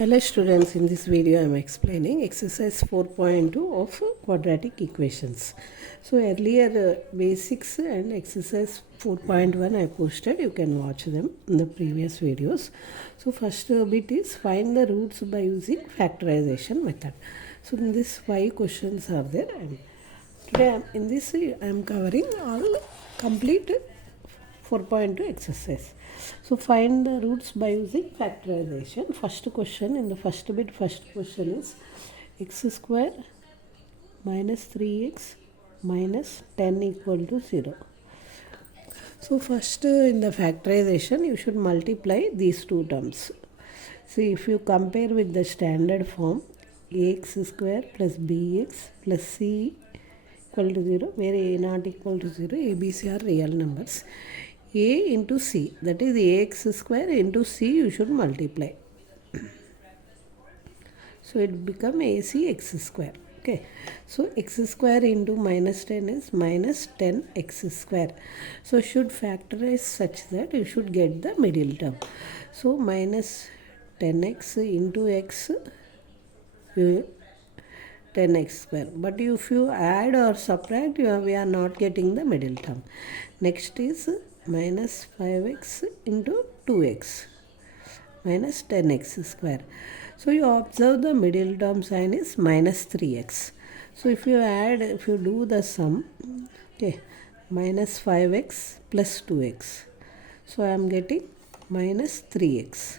Hello students, in this video I am explaining exercise 4.2 of quadratic equations. So earlier basics and exercise 4.1 I posted, you can watch them in the previous videos. So first bit is find the roots by using factorization method. So in this 5 questions are there, and today in this I am covering all complete 4.2 exercise. So find the roots by using factorization. First question in the first bit, first question is x square minus 3x minus 10 equal to 0. So first in the factorization you should multiply these two terms. See, if you compare with the standard form, ax square plus bx plus c equal to 0, where a not equal to 0, a, b, c are real numbers. A into c, that is ax square into c, you should multiply. So it become ac x square. Okay, so x square into minus 10 is minus 10x square. So should factorize such that you should get the middle term. So minus 10x into x, 10x square. But if you add or subtract, we are not getting the middle term. Next is minus 5x into 2x minus 10x square. So you observe the middle term sign is minus 3x. So if you add, if you do the sum, okay, minus 5x plus 2x. So I am getting minus 3x.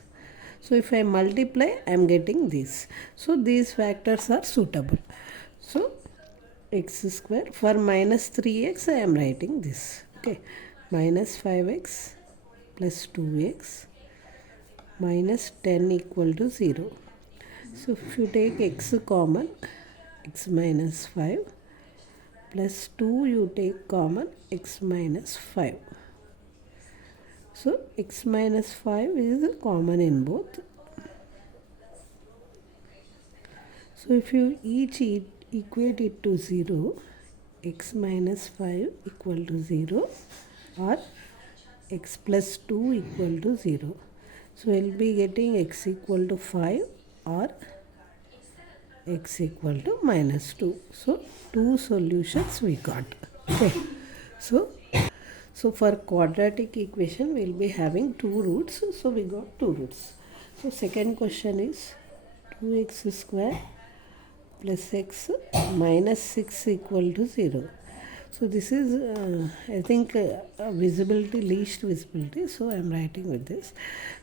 So if I multiply, I am getting this. So these factors are suitable. So x square, for minus 3x I am writing this. Okay, minus 5x plus 2x minus 10 equal to 0. So if you take x common, x minus 5 plus 2 you take common, x minus 5. So x minus 5 is common in both. So if you each equate it to 0, x minus 5 equal to 0 or x plus 2 equal to 0. So we'll be getting x equal to 5 or x equal to minus 2. So two solutions we got. Okay. So for quadratic equation we will be having two roots. So we got two roots. So second question is 2x square plus x minus 6 equal to 0. So this is I think visibility, least visibility. So I am writing with this.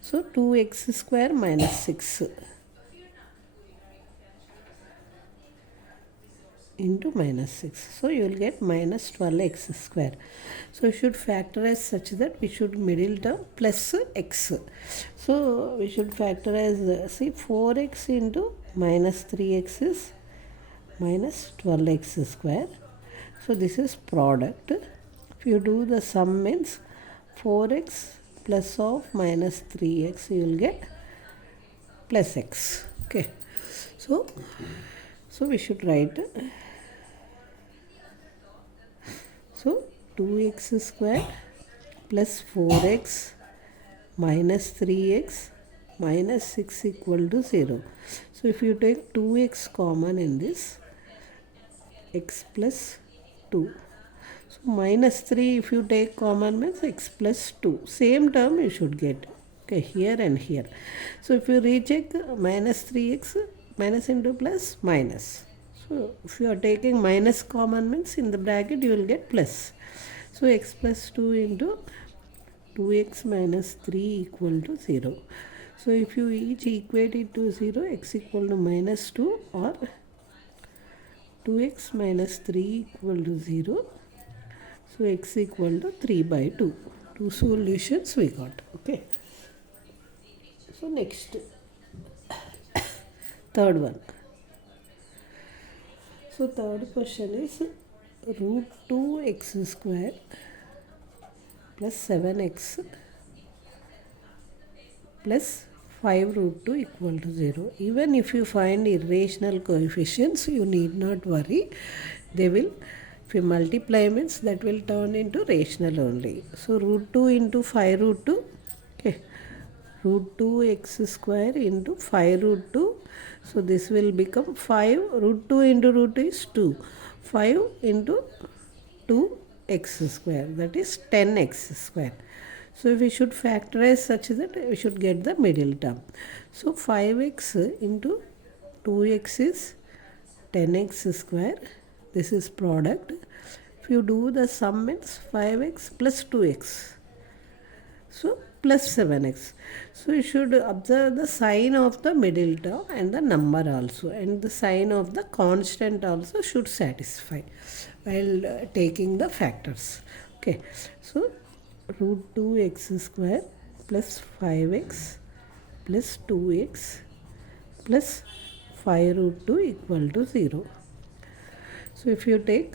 So 2x square minus 6 into minus 6. So you will get minus 12x square. So you should factorize such that we should middle term plus x. So we should factorize, see, 4x into minus 3x is minus 12x square. So this is product. If you do the sum means 4x plus of minus 3x, you will get plus x. Okay. So we should write. So 2x square plus 4x minus 3x minus 6 equal to 0. So if you take 2x common in this, x plus 2. So minus 3 if you take common means x plus 2. Same term you should get. Okay, here and here. So if you recheck minus 3x, minus into plus, minus. So if you are taking minus common means in the bracket you will get plus. So x plus 2 into 2x minus 3 equal to 0. So if you each equate it to 0, x equal to minus 2 or 2x minus 3 equal to 0. So x equal to 3 by 2. Two solutions we got. Okay. So next, third one. So third question is root 2x square plus 7x plus 5 root 2 equal to 0. Even if you find irrational coefficients, you need not worry. They will, if you multiply means that will turn into rational only. So root 2 into 5 root 2. Okay. root 2x square into 5 root 2. So this will become 5 root 2 into root 2 is 2. 5 into 2x square, that is 10x square. So we should factorize such that we should get the middle term. So 5x into 2x is 10x square. This is product. If you do the sum, means 5x plus 2x. So plus 7x. So you should observe the sign of the middle term and the number also, and the sign of the constant also should satisfy while taking the factors. Okay, so root 2x square plus 5x plus 2x plus 5 root 2 equal to 0. So if you take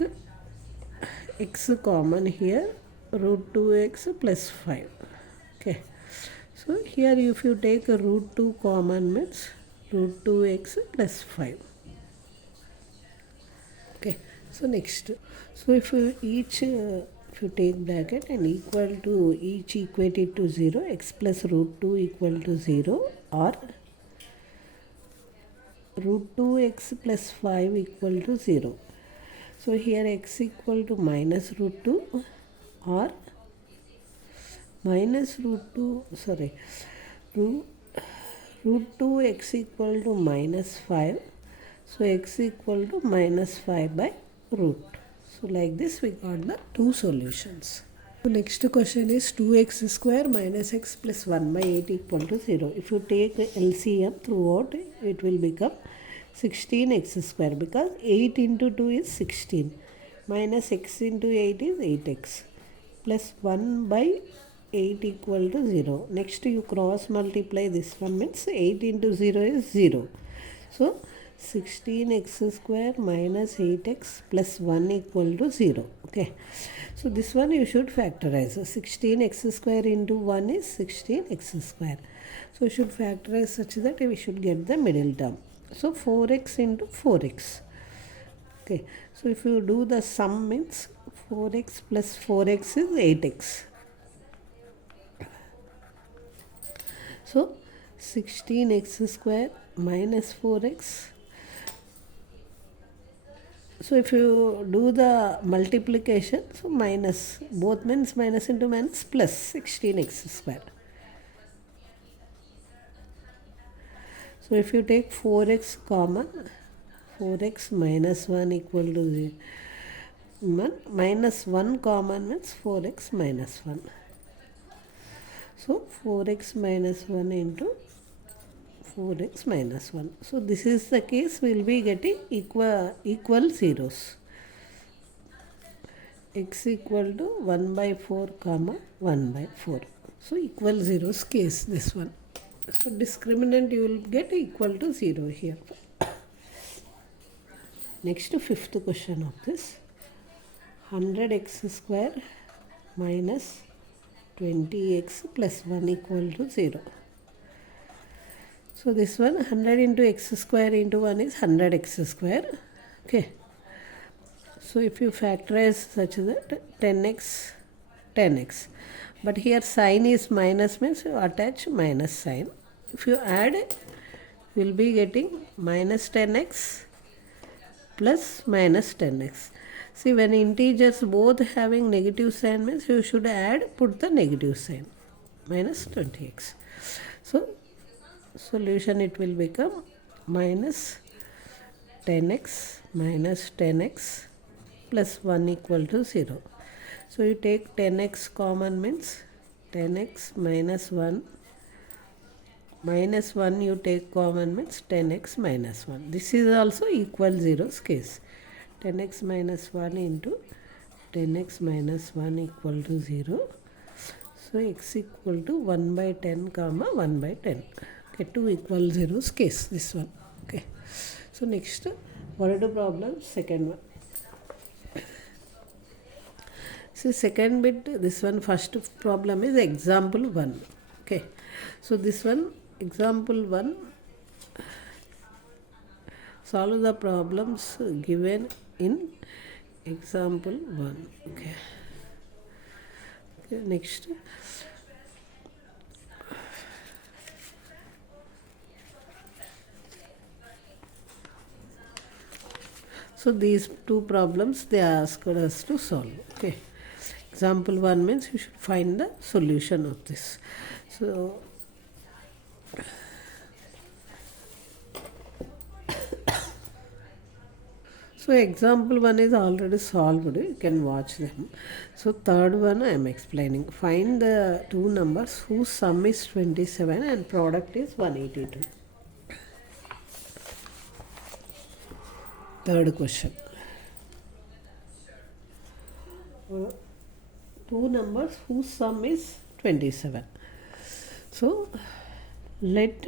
x common here, root 2x plus 5. Okay, so here if you take a root 2 common, means root 2x plus 5. Okay, so next, so if you if you take bracket and equal to each equated to 0, x plus root 2 equal to 0, or root 2x plus 5 equal to 0. So here x equal to minus root 2 or minus root 2, sorry, root 2 x equal to minus 5. So x equal to minus 5 by root. So like this we got the two solutions. So next question is 2x square minus x plus 1 by 8 equal to 0. If you take LCM throughout, it will become 16x square, because 8 into 2 is 16 minus x into 8 is 8x plus 1 by 8 equal to 0. Next you cross multiply this one, means 8 into 0 is 0. So 16x square minus 8x plus 1 equal to 0. Okay, so this one you should factorize. 16x square into 1 is 16x square. So you should factorize such that we should get the middle term. So 4x into 4x. Okay, so if you do the sum, means 4x plus 4x is 8x. So 16x square minus 4x. So if you do the multiplication, so minus, both means minus into minus, plus 16x square. So if you take 4x common, 4x minus 1 equal to 0. Minus 1 common means 4x minus 1. So 4x minus 1 into 4x minus 1. So this is the case, we will be getting equal zeros. X equal to 1 by 4 comma 1 by 4. So equal zeros case, this one. So discriminant you will get equal to 0 here. Next, fifth question of this. 100x square minus 20x plus 1 equal to 0. So this one, 100 into x square into 1 is 100x square. Okay. So if you factorize such that 10x, 10x. But here sign is minus, means you attach minus sign. If you add, you will be getting minus 10x plus minus 10x. See, when integers both having negative sign, means you should add, put the negative sign, minus 20x. So solution, it will become minus 10x minus 10x plus 1 equal to 0. So you take 10x common, means 10x minus 1, minus 1 you take common, means 10x minus 1. This is also equal zeros case. 10x minus 1 into 10x minus 1 equal to 0. So x equal to 1 by 10 comma 1 by 10. Okay, two equal zeros case, this one. Okay, so next, what are the problems? Second one. So second bit, this one, first problem is example 1. Okay, so this one, example 1, solve the problems given in example 1. Okay, okay, next, So these two problems they asked us to solve. Okay. Example 1 means you should find the solution of this. So example 1 is already solved. You can watch them. So third one I am explaining. Find the two numbers whose sum is 27 and product is 182. Third question. Two numbers whose sum is 27. So let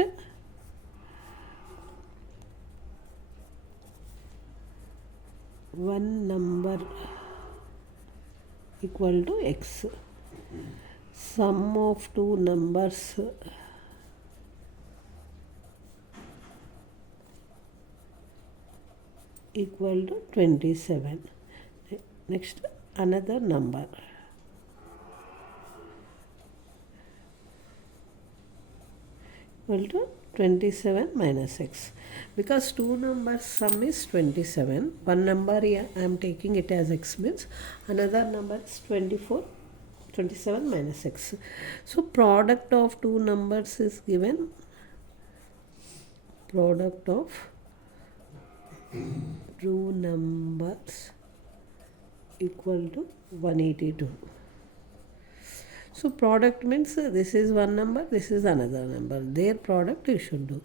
one number equal to x. Sum of two numbers equal to 27. Next, another number. Equal to 27 minus x. Because two numbers sum is 27, one number here I am taking it as x means another number is 27 minus x. So product of two numbers is given. Product of two numbers equal to 182. So product means this is one number, this is another number. Their product you should do.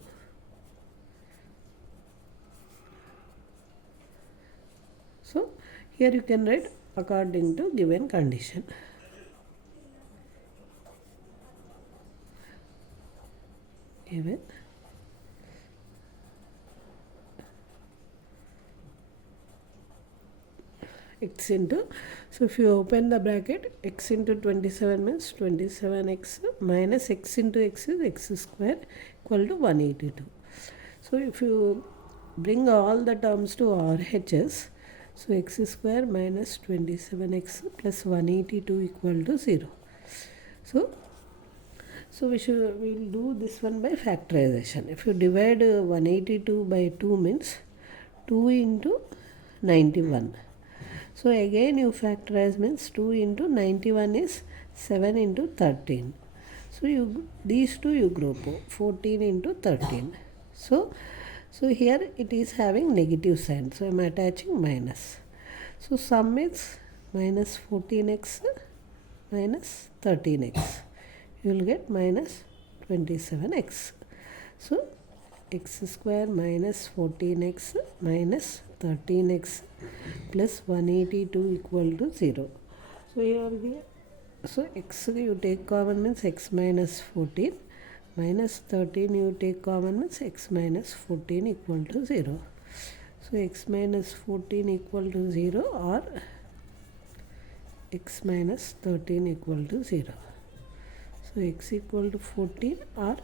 So here you can write according to given condition. Given x into, so if you open the bracket, x into 27 means 27x minus x into x is x square equal to 182. So if you bring all the terms to RHS, so x square minus 27x plus 182 equal to 0. So we'll do this one by factorization. If you divide 182 by 2 means 2 into 91. So again you factorize means 2 into 91 is 7 into 13. So these two you group 14 into 13. So here it is having negative sign. So I am attaching minus. So sum is minus 14x minus 13x. You will get minus 27x. So x square minus 14x minus 13x plus 182 equal to 0. So here so x you take common means x minus 14 minus 13 you take common means x minus 14 equal to 0. So x minus 14 equal to 0 or x minus 13 equal to 0. So x equal to 14 or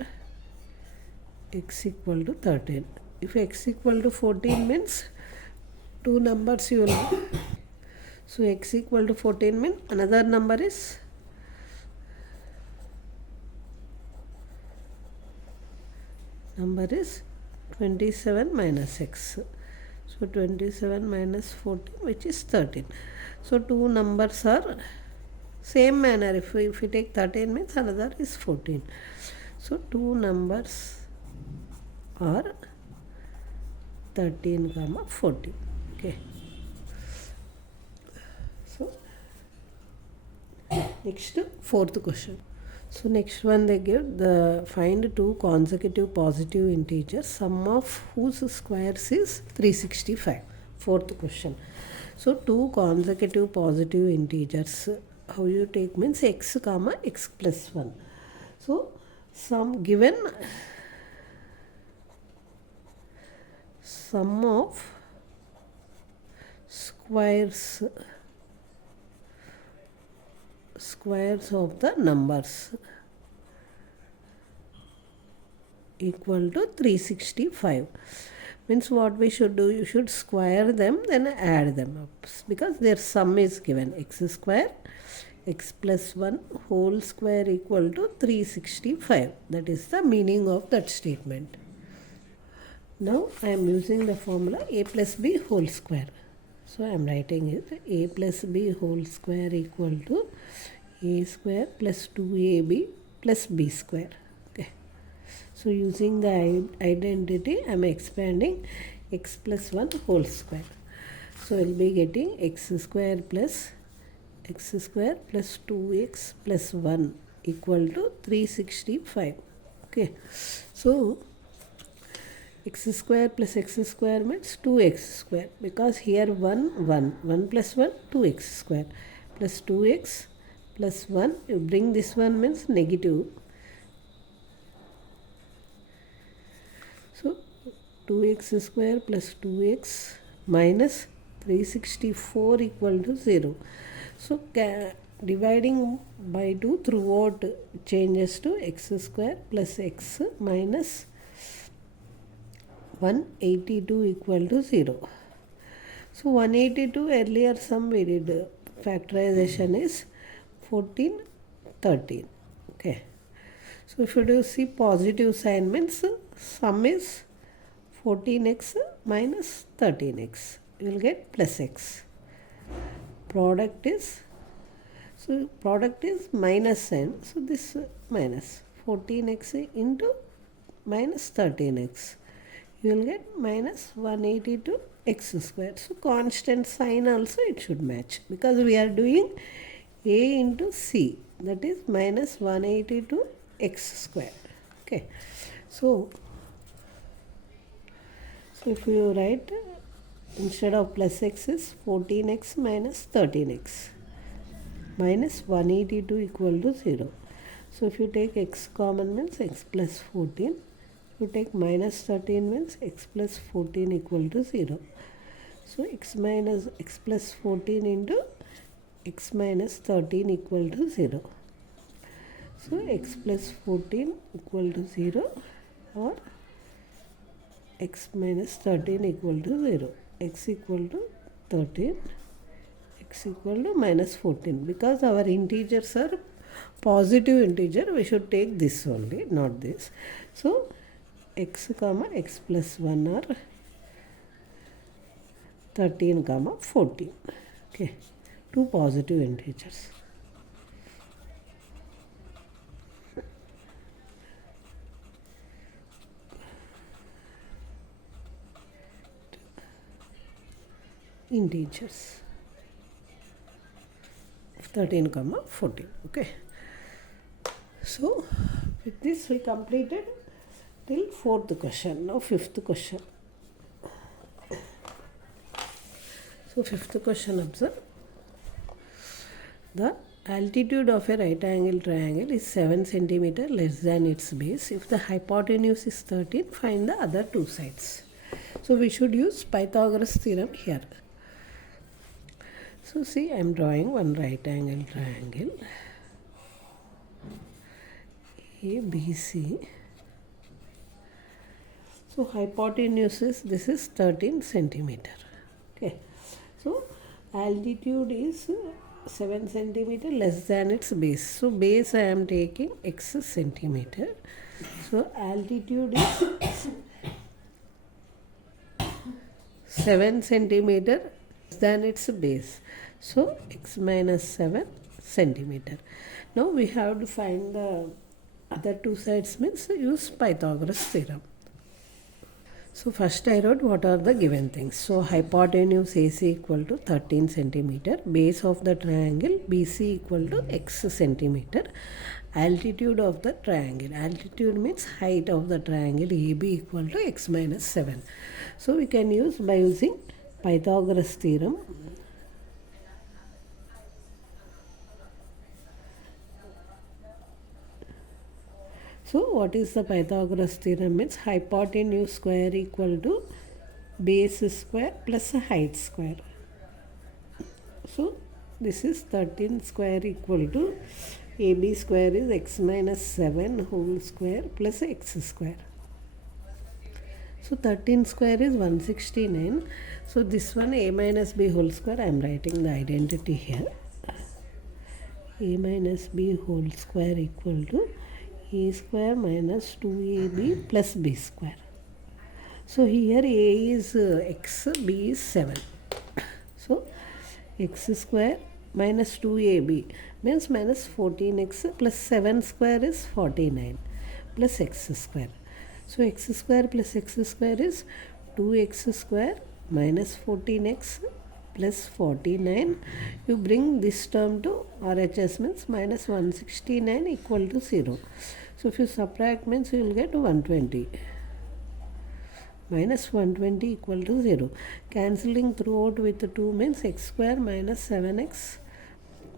x equal to 13. If x equal to 14 means two numbers you will. So x equal to 14 means another number is number is 27 minus x. So 27 minus 14 which is 13. So two numbers are same manner. If we take 13 means another is 14. So two numbers are 13 comma 14. Okay. So next fourth question. So next one they give the find two consecutive positive integers sum of whose squares is 365. Fourth question. So two consecutive positive integers, how you take means x comma x plus 1. So some given sum of squares of the numbers equal to 365. Means what we should do, you should square them then add them up because their sum is given x square x plus 1 whole square equal to 365. That is the meaning of that statement. Now I am using the formula a plus b whole square. So I am writing it a plus b whole square equal to a square plus 2ab plus b square. Okay. So using the identity I am expanding x plus 1 whole square. So I will be getting x square plus 2x plus 1 equal to 365. Okay. So x square plus x square means 2x square, because here 1 plus 1 2x square plus 2x plus 1, you bring this one means negative. So 2x square plus 2x minus 364 equal to 0. So dividing by 2 throughout changes to x square plus x minus 182 equal to 0. So 182 earlier sum we did factorization is 14 13. Okay. So if you do see positive sign means sum is 14x minus 13x. You will get plus x. Product is minus sign. So this minus 14x into minus 13x. You will get minus 182 x square. So constant sign also it should match, because we are doing a into c, that is minus 182 x square. Okay. So if you write instead of plus x is 14x minus 13x minus 182 equal to 0. So if you take x common means x plus 14. You take minus 13 means x plus 14 equal to 0. So x plus 14 into x minus 13 equal to 0. So x plus 14 equal to 0 or x minus 13 equal to 0. X equal to 13, x equal to minus 14. Because our integers are positive integer, we should take this only, not this. So x comma x plus 1 are 13 comma 14. Okay, two positive integers. Integers 13 comma 14. Okay, so with this we completed till fourth question. Now fifth question. So fifth question, observe. The altitude of a right angle triangle is 7 cm less than its base. If the hypotenuse is 13, find the other two sides. So we should use Pythagoras theorem here. So see, I am drawing one right angle triangle ABC. So hypotenuse is, this is 13 centimeter. Okay. So altitude is 7 centimeter less than its base. So base I am taking x centimeter. So altitude is 7 centimeter less than its base. So x minus 7 centimeter. Now we have to find the other two sides means use Pythagoras theorem. So first I wrote what are the given things. So hypotenuse AC equal to 13 centimeter. Base of the triangle BC equal to x centimeter. Altitude of the triangle. Altitude means height of the triangle AB equal to x minus 7. So we can use by using Pythagoras theorem. So what is the Pythagoras theorem means? Hypotenuse square equal to base square plus height square. So this is 13 square equal to AB square is x minus 7 whole square plus x square. So 13 square is 169. So this one a minus b whole square, I am writing the identity here. A minus b whole square equal to a square minus 2ab plus b square. So here a is x, b is 7. So x square minus 2ab means minus 14x plus 7 square is 49 plus x square. So x square plus x square is 2x square minus 14x plus 49. You bring this term to RHS means minus 169 equal to 0. So if you subtract means you will get 120. Minus 120 equal to 0. Cancelling throughout with 2 means x square minus 7x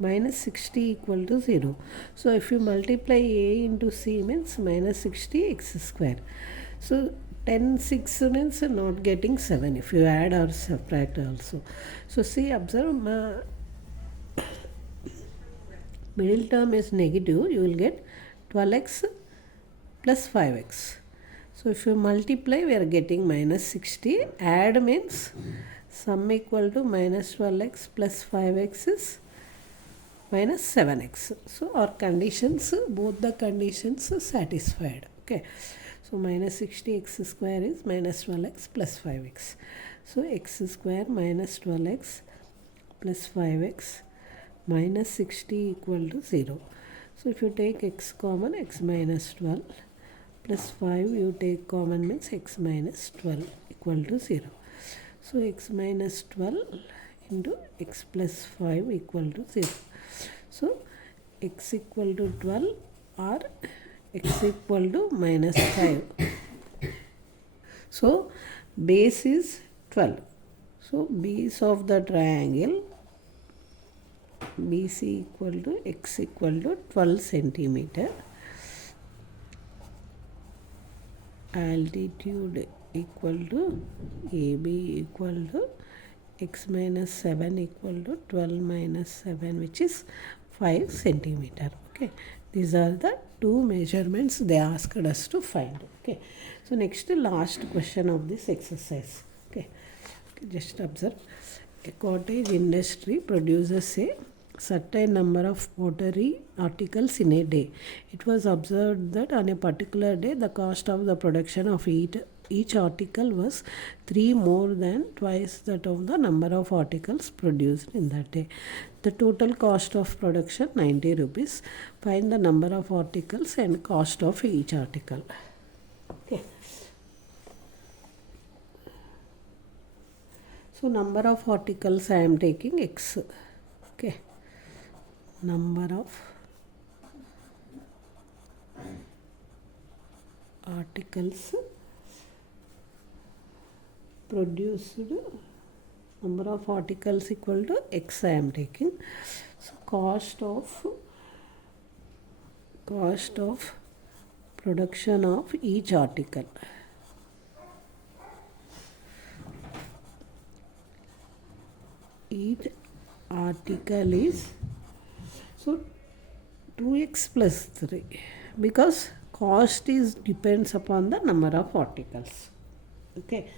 minus 60 equal to 0. So if you multiply a into c means minus 60 x square. So 10 6 means not getting 7 if you add or subtract also. So see, observe, middle term is negative, you will get 12x plus 5x. So if you multiply, we are getting minus 60. Add means sum equal to minus 12x plus 5x is minus 7x. So our conditions, both the conditions are satisfied. Okay. So minus 60x square is minus 12x plus 5x. So x square minus 12x plus 5x minus 60 equal to 0. So if you take x common, x minus 12 plus 5 you take common means x minus 12 equal to 0. So x minus 12 into x plus 5 equal to 0. So x equal to 12 or x equal to minus 5. So base is 12. So base of the triangle BC equal to x equal to 12 centimeter. Altitude equal to AB equal to x minus 7 equal to 12 minus 7, which is 5 centimeter. Okay, these are the two measurements they asked us to find. Okay, so next last question of this exercise. Okay, just observe. A cottage industry produces a certain number of pottery articles in a day. It was observed that on a particular day the cost of the production of each article was 3 more than twice that of the number of articles produced in that day. The total cost of production 90 rupees. Find the number of articles and cost of each article. Okay. So number of articles I am taking x. Okay. Number of articles produced, number of articles equal to x I am taking. So cost of production of each article. Each article is, so 2x plus 3, because cost is depends upon the number of articles. Okay,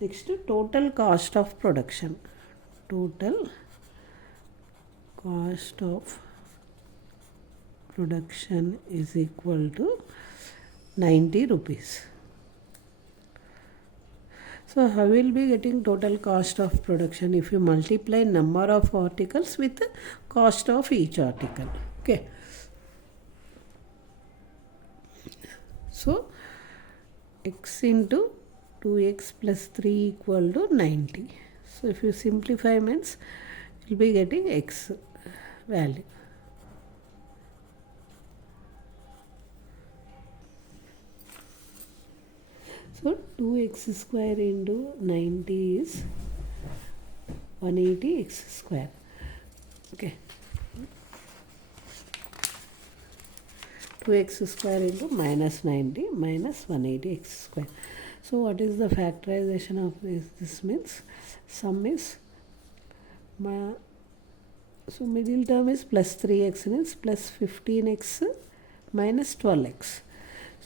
next total cost of production. Total cost of production is equal to 90 rupees. So how will be getting total cost of production if you multiply number of articles with the cost of each article. Okay. So x into 2x plus 3 equal to 90. So if you simplify means you will be getting x value. So 2x square into 90 is 180 x square. Okay. 2x square into minus 90 minus 180 x square. So what is the factorization of this? This means sum is, so middle term is plus 3x means plus 15x minus 12x.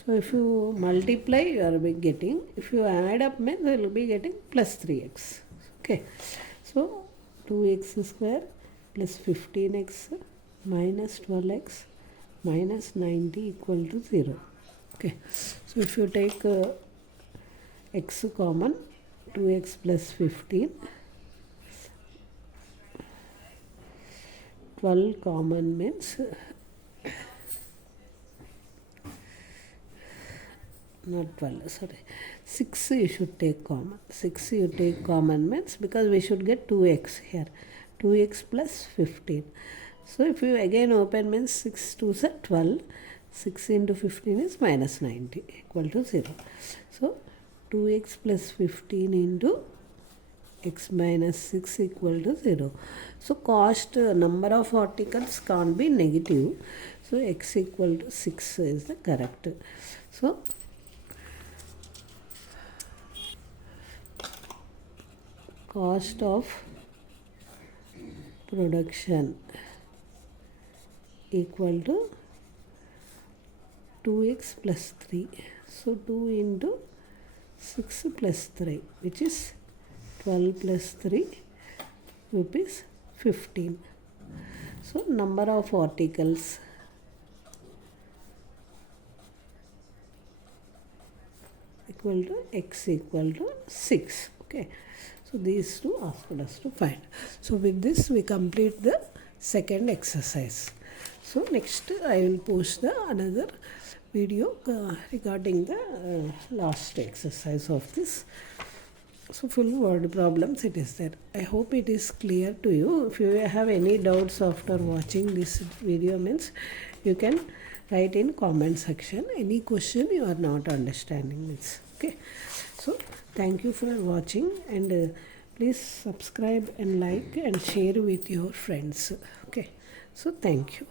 So if you multiply, you are getting, if you add up means you will be getting plus 3x. Okay. So 2x square plus 15x minus 12x minus 90 equal to 0. Okay. So if you take x common, 2x plus 15, 12 common means not 12, sorry, 6 you should take common. 6 you take common means, because we should get 2x here, 2x plus 15. So if you again open means 6 2s are 12, 6 into 15 is minus 90 equal to 0. So 2x plus 15 into x minus 6 equal to 0. So cost, number of articles can't be negative. So x equal to 6 is the correct. So cost of production equal to 2x plus 3. So 2 into 6 plus 3, which is 12 plus 3 rupees 15. So number of articles equal to x equal to 6. Okay. So these two asked us to find. So with this we complete the second exercise. So next I will post the another video regarding the last exercise of this. So full word problems it is there. I hope it is clear to you. If you have any doubts after watching this video means, you can write in comment section any question you are not understanding means. Okay. So thank you for watching, and please subscribe and like and share with your friends. Okay. So thank you.